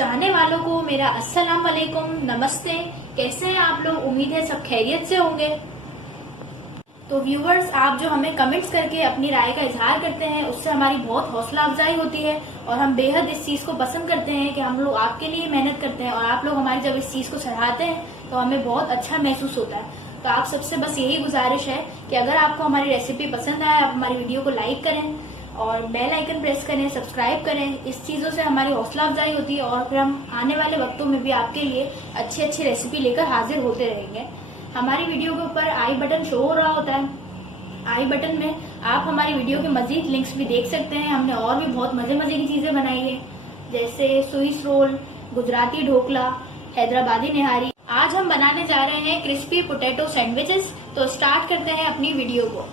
चाहने वालों को मेरा अस्सलाम वालेकुम, नमस्ते। कैसे हैं आप लोग? उम्मीद है सब खैरियत से होंगे। तो व्यूवर्स, आप जो हमें कमेंट्स करके अपनी राय का इजहार करते हैं उससे हमारी बहुत हौसला अफजाई होती है और हम बेहद इस चीज को पसंद करते हैं कि हम लोग आपके लिए मेहनत करते हैं और आप लोग हमारी जब इस चीज को सराहते हैं तो हमें बहुत अच्छा महसूस होता है। तो आप सबसे बस यही गुजारिश है कि अगर आपको हमारी रेसिपी पसंद आए आप हमारी वीडियो को लाइक करें और बेल आइकन प्रेस करें, सब्सक्राइब करें। इस चीजों से हमारी हौसला अफजाई होती है और फिर हम आने वाले वक्तों में भी आपके लिए अच्छी अच्छी रेसिपी लेकर हाजिर होते रहेंगे। हमारी वीडियो के ऊपर आई बटन शो हो रहा होता है। आई बटन में आप हमारी वीडियो के मजीद लिंक्स भी देख सकते हैं। हमने और भी बहुत मजे मजे की चीजें बनाई है, जैसे स्विस रोल, गुजराती ढोकला, हैदराबादी निहारी। आज हम बनाने जा रहे हैं क्रिस्पी पोटैटो सैंडविचेस। तो स्टार्ट करते हैं अपनी वीडियो को।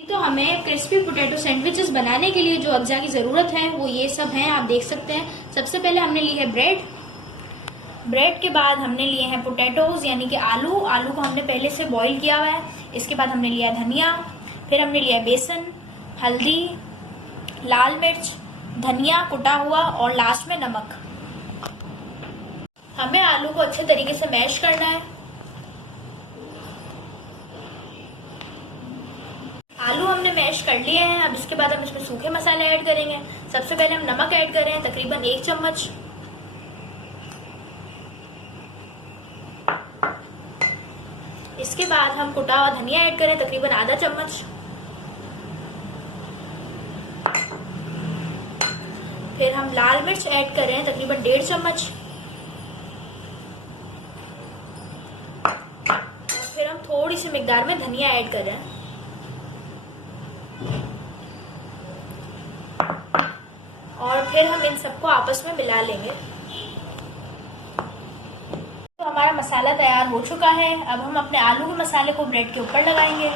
तो हमें क्रिस्पी पोटैटो सैंडविचेस बनाने के लिए जो अज्जा की जरूरत है वो ये सब हैं, आप देख सकते हैं। सबसे पहले हमने ली है ब्रेड के बाद हमने लिए हैं पोटैटोज यानी कि आलू को हमने पहले से बॉईल किया हुआ है। इसके बाद हमने लिया धनिया, फिर हमने लिया बेसन, हल्दी, लाल मिर्च, धनिया कुटा हुआ और लास्ट में नमक। हमें आलू को अच्छे तरीके से मैश करना है। आलू हमने मैश कर लिए हैं। अब इसके बाद हम इसमें सूखे मसाले ऐड करेंगे। सबसे पहले हम नमक ऐड कर रहे हैं, तकरीबन 1 चम्मच। इसके बाद हम कुटा हुआ धनिया ऐड करें, तकरीबन आधा चम्मच। फिर हम लाल मिर्च ऐड कर रहे हैं, तकरीबन 1.5 चम्मच। और फिर हम थोड़ी सी मिकदार में धनिया ऐड कर रहे हैं। और फिर हम इन सबको आपस में मिला लेंगे। तो हमारा मसाला तैयार हो चुका है। अब हम अपने आलू के मसाले को ब्रेड के ऊपर लगाएंगे।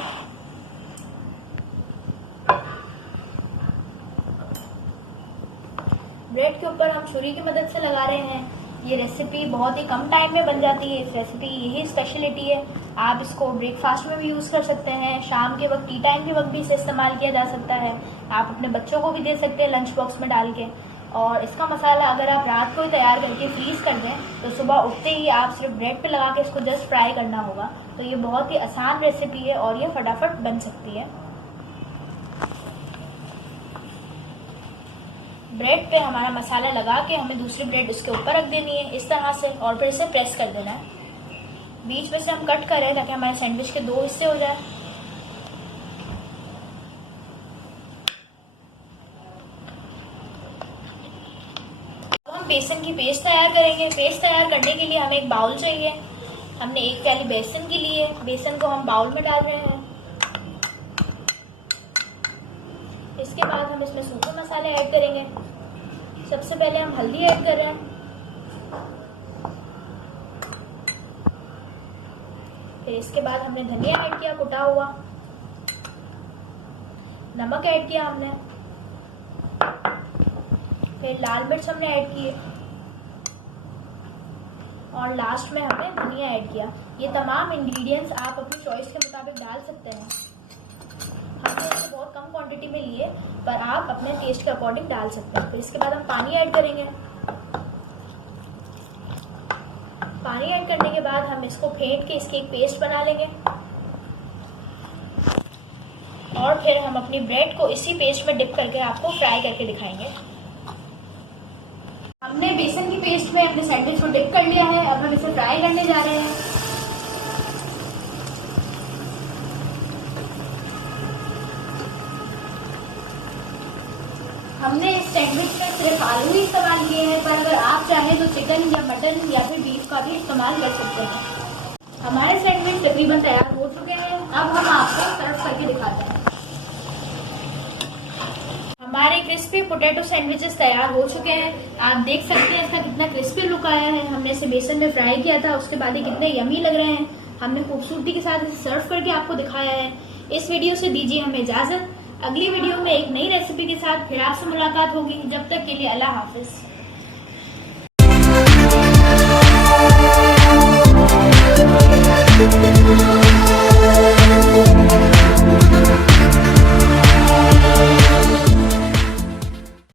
ब्रेड के ऊपर हम छुरी की मदद से लगा रहे हैं। ये रेसिपी बहुत ही कम टाइम में बन जाती है। इस रेसिपी की यही स्पेशलिटी है। आप इसको ब्रेकफास्ट में भी यूज कर सकते हैं, शाम के वक्त, टी टाइम के वक्त भी इसे इस्तेमाल किया जा सकता है। आप अपने बच्चों को भी दे सकते हैं लंच बॉक्स में डाल के। और इसका मसाला अगर आप रात को ही तैयार करके फ्रीज कर दें तो सुबह उठते ही आप सिर्फ ब्रेड पे लगा के इसको जस्ट फ्राई करना होगा। तो ये बहुत ही आसान रेसिपी है और ये फटाफट बन सकती है। ब्रेड पे हमारा मसाला लगा के हमें दूसरी ब्रेड इसके ऊपर रख देनी है इस तरह से, और फिर इसे प्रेस कर देना है। बीच में से हम कट कर रहे हैं ताकि हमारे सैंडविच के 2 हिस्से हो जाए। अब हम बेसन की पेस्ट तैयार करेंगे। पेस्ट तैयार करने के लिए हमें एक बाउल चाहिए। हमने 1 प्याली बेसन की ली है। बेसन को हम बाउल में डाल रहे हैं। इसके बाद हम इसमें सूखे मसाले ऐड करेंगे। सबसे पहले हम हल्दी ऐड कर रहे हैं। फिर इसके बाद हमने धनिया ऐड किया कुटा हुआ, नमक ऐड किया हमने, फिर लाल मिर्च हमने ऐड किए और लास्ट में हमने धनिया ऐड किया। ये तमाम इंग्रेडिएंट्स आप अपनी चॉइस के मुताबिक डाल सकते हैं। हमने इसे बहुत कम क्वांटिटी में लिए, पर आप अपने टेस्ट के अकॉर्डिंग डाल सकते हैं। फिर इसके बाद हम पानी ऐड करेंगे। पानी ऐड करने के बाद हम इसको फेंट के इसकी एक पेस्ट बना लेंगे और फिर हम अपनी ब्रेड को इसी पेस्ट में डिप करके आपको फ्राई करके दिखाएंगे। हमने बेसन की पेस्ट में अपने सैंडविच को डिप कर लिया है। अब हम इसे फ्राई करने जा रहे हैं। हमने इस सैंडविच में सिर्फ आलू ही इस्तेमाल किए हैं, पर अगर आप चाहें तो चिकन या मटन या फिर बीफ का भी इस्तेमाल कर सकते हैं। हमारे सैंडविच तकरीबन तैयार हो चुके हैं। अब हम आपको सर्व करके दिखाते हैं। हमारे क्रिस्पी पोटैटो सैंडविचेस तैयार हो चुके हैं। आप देख सकते हैं इसका कितना क्रिस्पी लुक आया है। हमने इसे बेसन में फ्राई किया था, उसके बाद ये कितने यमी लग रहे हैं। हमने खूबसूरती के साथ इसे सर्व करके आपको दिखाया है। इस वीडियो से दीजिए हमें इजाजत। अगली वीडियो में एक नई रेसिपी के साथ फिर आपसे मुलाकात होगी। जब तक के लिए अल्लाह हाफिज।